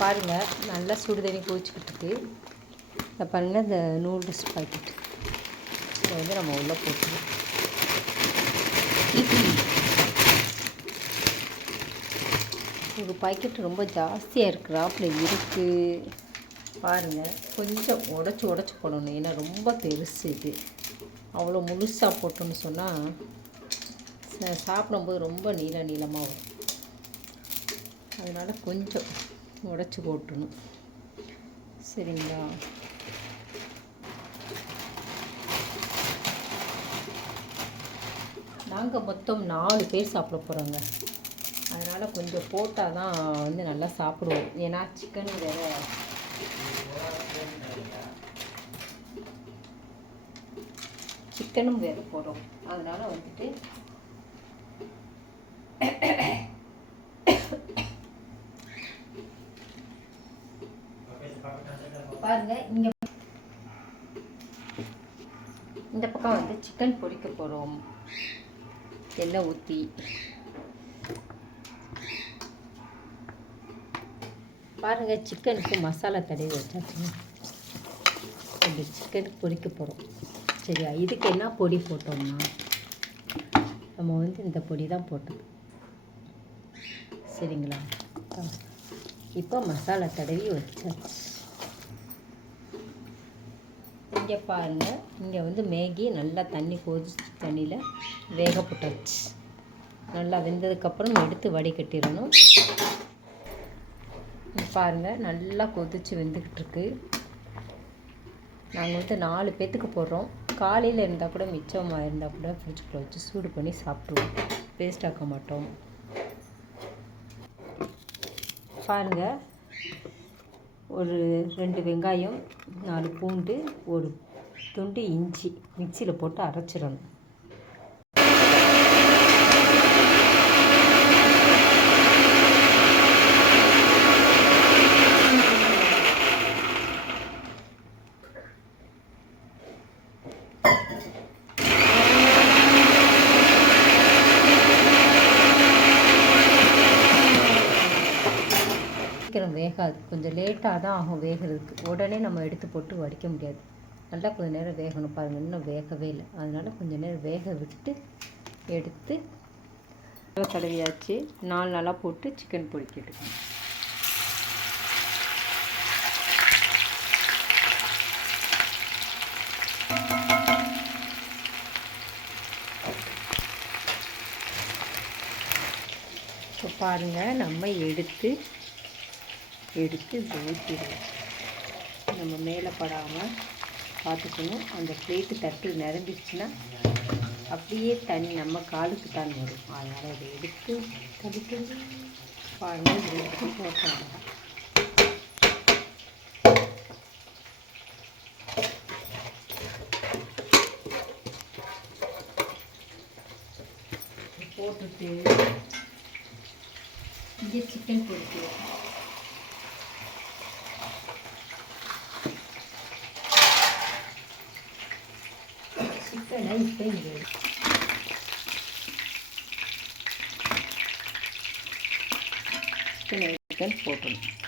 பாருங்கள் நல்லா சுடு தண்ணி கொதிச்சுக்கிட்டு இருக்கு இதை பாருங்கள் இந்த நூடுல்ஸ் பாக்கெட் இதை வந்து நம்ம உள்ளே போட்டுருவோம் ஒரு பாக்கெட் ரொம்ப ஜாஸ்தியாக இருக்கிறாப்புல இருக்குது பாருங்கள் கொஞ்சம் உடச்சி உடச்சி போடணும். ஏன்னா ரொம்ப பெருசு இது. அவ்வளோ முழுசாக போட்டோன்னு சொன்னால் சாப்பிடும்போது ரொம்ப நீள நீளமாக வரும். அதனால் கொஞ்சம் உடச்சி போட்டணும். சரிங்களா? நாங்கள் மொத்தம் நாலு பேர் சாப்பிட போகிறோங்க அதனால் கொஞ்சம் போட்டால் தான் வந்து நல்லா சாப்பிடுவோம். ஏன்னா சிக்கன் வேறு. சிக்கனும் வேறு போடுறோம். அதனால் வந்துட்டு பாருங்க. இங்கே இந்த பக்கம் வந்து சிக்கன் பொரிக்க போகிறோம் எண்ணெய் ஊற்றி பாருங்க சிக்கனுக்கு மசாலா தடவி வச்சாச்சு. இந்த சிக்கனுக்கு பொரிக்க போகிறோம் சரியா? இதுக்கு என்ன பொடி போட்டோம்னா நம்ம வந்து இந்த பொடி தான் போட்டோம் சரிங்களா? இப்போ மசாலா தடவி வச்சாச்சு. இங்கே பாருங்கள் இங்கே வந்து மேகி நல்லா தண்ணி கொதிச்சு தண்ணியில் வேக போட்டாச்சு. நல்லா வெந்ததுக்கப்புறம் எடுத்து வடிகட்டிடணும் பாருங்கள் நல்லா கொதிச்சு வெந்துக்கிட்டு இருக்கு. நாங்கள் வந்து நாலு பேத்துக்கு போடுறோம். காலையில் இருந்தால் கூட மிச்சமாக இருந்தால் கூட ஃப்ரிட்ஜுக்குள்ளே வச்சு சூடு பண்ணி சாப்பிட்ருவோம் வேஸ்ட் ஆக்க மாட்டோம். பாருங்க ஒரு ரெண்டு வெங்காயம் நாலு பூண்டு ஒரு துண்டு இஞ்சி. மிக்சியில் போட்டு அரைச்சிடணும். சீக்கிரம் வேகாது. கொஞ்சம் லேட்டாக தான் ஆகும் வேகிறதுக்கு. உடனே நம்ம எடுத்து போட்டு வடிக்க முடியாது. நல்லா கொஞ்சம் நேரம் வேகணும் பாருங்கள் இன்னும் வேகவே இல்லை. அதனால் கொஞ்சம் நேரம் வேக விட்டு எடுத்து தடவியாச்சு நாலு நாளாக போட்டு சிக்கன் பொடிக்கிட்டு இப்போ பாருங்கள் நம்ம எடுத்து எடுத்து இதை ஊற்றிடணும் நம்ம மேலே படாமல் பார்த்துக்கணும். அந்த பிளேட்டு தட்டு நிரம்பிடுச்சுன்னா அப்படியே தண்ணி நம்ம காலுக்கு தான் வரும். அதனால் இதை எடுத்து தடுத்து பாருங்கள் இதை எடுத்து போட்டாங்க போட்டுட்டு இங்கே சிக்கன் போட்டு சிக்கனை இப்போ இங்கே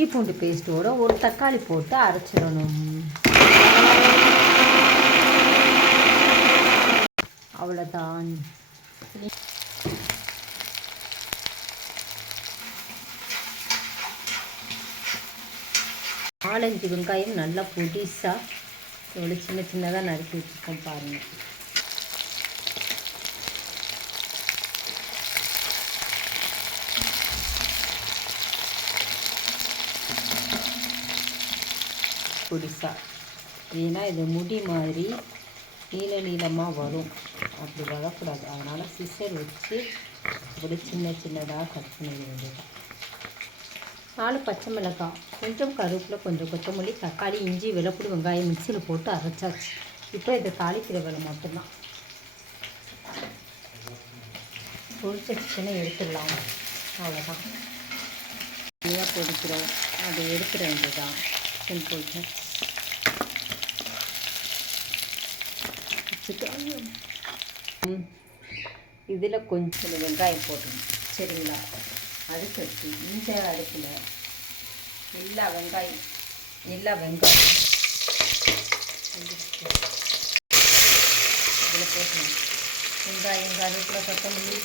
இஞ்சி பூண்டு பேஸ்ட்டோட ஒரு தக்காளி போட்டு அரைச்சிடணும். அவ்வளோதான் நாலஞ்சு வெங்காயம் நல்லா பொடிசாக எவ்வளோ சின்ன சின்னதாக நறுக்கி வச்சுருக்கோம் பாருங்கள் புதுசாக ஏன்னா இது முடி மாதிரி நீள நீளமாக வரும். அப்படி வரக்கூடாது. அதனால் சிசர் வச்சு அப்படி சின்ன சின்னதாக கட் பண்ணிட வேண்டியதான் நாலு பச்சை மிளகாய் கொஞ்சம் கருவேப்பில் கொஞ்சம் கொத்தமல்லி தக்காளி இஞ்சி வெள்ளப்பூடி வெங்காயம் மிக்சியில் போட்டு அரைச்சாச்சு. இப்போ இது தாளிக்கிற வேலை மட்டும்தான். பொரிச்ச சிக்கனை எடுத்துடலாம். அவ்வளோதான் நிறையா பொடிக்கிறோம் அதை எடுத்துட வேண்டியதான் சிம்பிள் இதில் கொஞ்சம் வெங்காயம் போட்டுணும் சரிங்களா? அதுக்கடுத்து இந்த அடுப்பில் எல்லா வெங்காயம் எல்லா வெங்காயம் இதில் போட்டணும் வெங்காயம் கருவேப்பிலை கொத்தமல்லி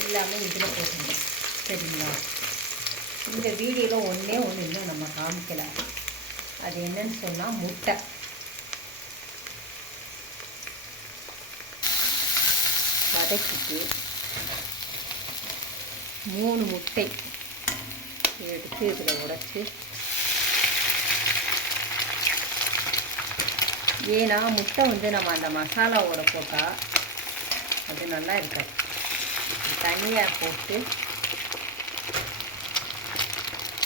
எல்லாமே இதில் போட்டணும் சரிங்களா? இந்த வீடியோவில் ஒன்றே ஒன்று இன்னும் நம்ம காமிக்கலை. அது என்னன்னு சொன்னால் முட்டை. வதக்கிட்டு மூணு முட்டை எடுத்து இதில் உடச்சி ஏன்னா முட்டை வந்து நம்ம அந்த மசாலாவோட போட்டால் அது நல்லா இருக்காது. தனியாக போட்டு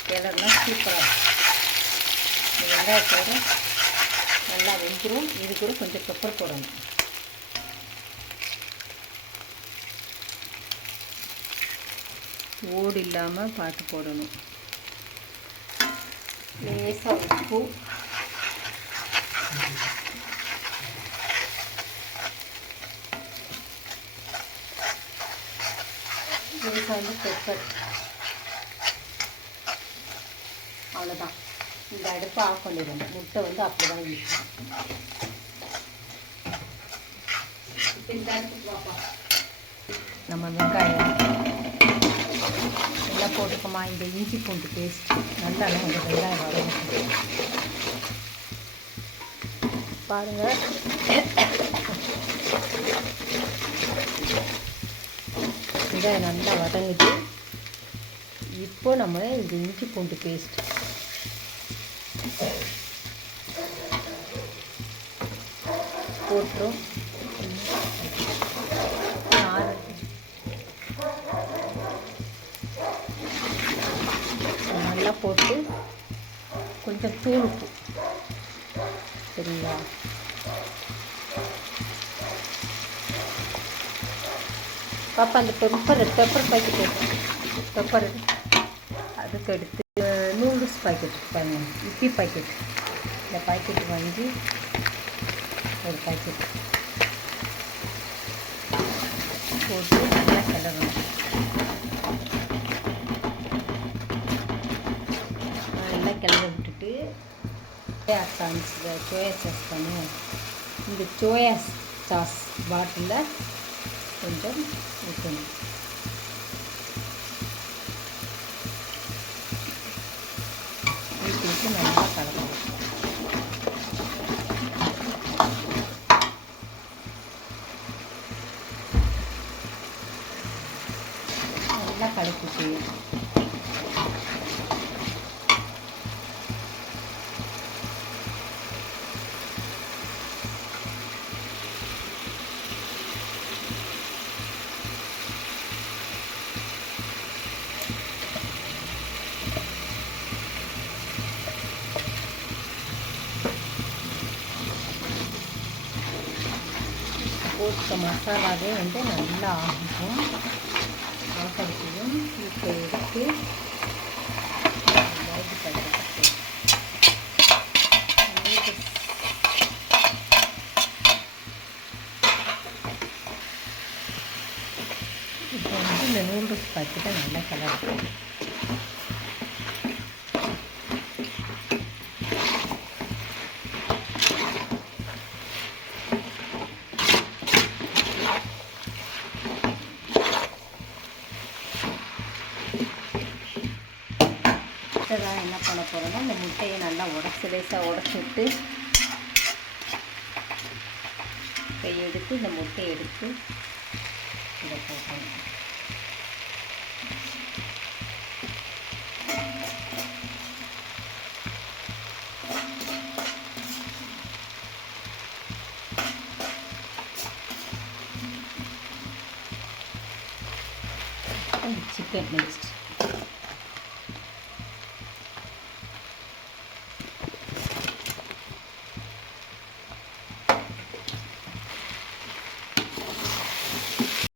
கிளறுனா சூப்பராக இருக்கும். வெங்காயத்தோடு நல்லா வெந்துடும் இது கூட கொஞ்சம் பெப்பர் போடணும். ஓடு இல்லாமல் பார்த்து போடணும். லேசாக உப்பு. லேசாக வந்து பெப்பர். அவ்வளோதான். இந்த அடுப்பை ஆஃப் பண்ணிடணும் முட்டை வந்து அப்படி தான் இருக்கும் இந்த வாப்பா. நம்ம வெங்காயம். நல்லா போட்டுக்கோமா இந்த இஞ்சி பூண்டு பேஸ்ட் நல்லா கொஞ்சம் வெங்காயம் வதங்கணும் பாருங்கள் வெங்காயம் நல்லா வதங்குது இப்போ நம்ம இந்த இஞ்சி பூண்டு பேஸ்ட் போட்டுரும் இதெல்லாம் போட்டு கொஞ்சம் தூள் உப்பு சரிங்களா? பாப்பா அந்த பெப்பர் பெப்பர் பாக்கெட் பெப்பர் அதுக்கு எடுத்து நூடுல்ஸ் பாக்கெட் பாருங்க. இப்பி பாக்கெட் இந்த பாக்கெட் வாங்கி ஒரு பாக்கெட் போட்டு நல்லா கிளறணும். சோயா சாஸ் சோயா சாஸ் பண்ணுவோம் இந்த சோயா சாஸ் பாட்டிலில் கொஞ்சம் ஊற்றணும் ஊற்றிட்டு நல்லா கலக்கணும். நல்லா கலக்கிட்டு போட்டு மசாலாவே வந்து நல்லா ஆகும் ஆகிறதையும் இப்போ எடுத்து இப்போ வந்து இந்த நூடுல்ஸ் பார்த்துட்டு நல்லா கலர் அடுத்ததாக என்ன பண்ண போகிறோம்னா இந்த முட்டையை நல்லா உடச்சி லேசாக உடச்சி விட்டு எடுத்து இந்த முட்டையை எடுத்து இதை போட்டோம் சிக்கன் நெக்ஸ்ட்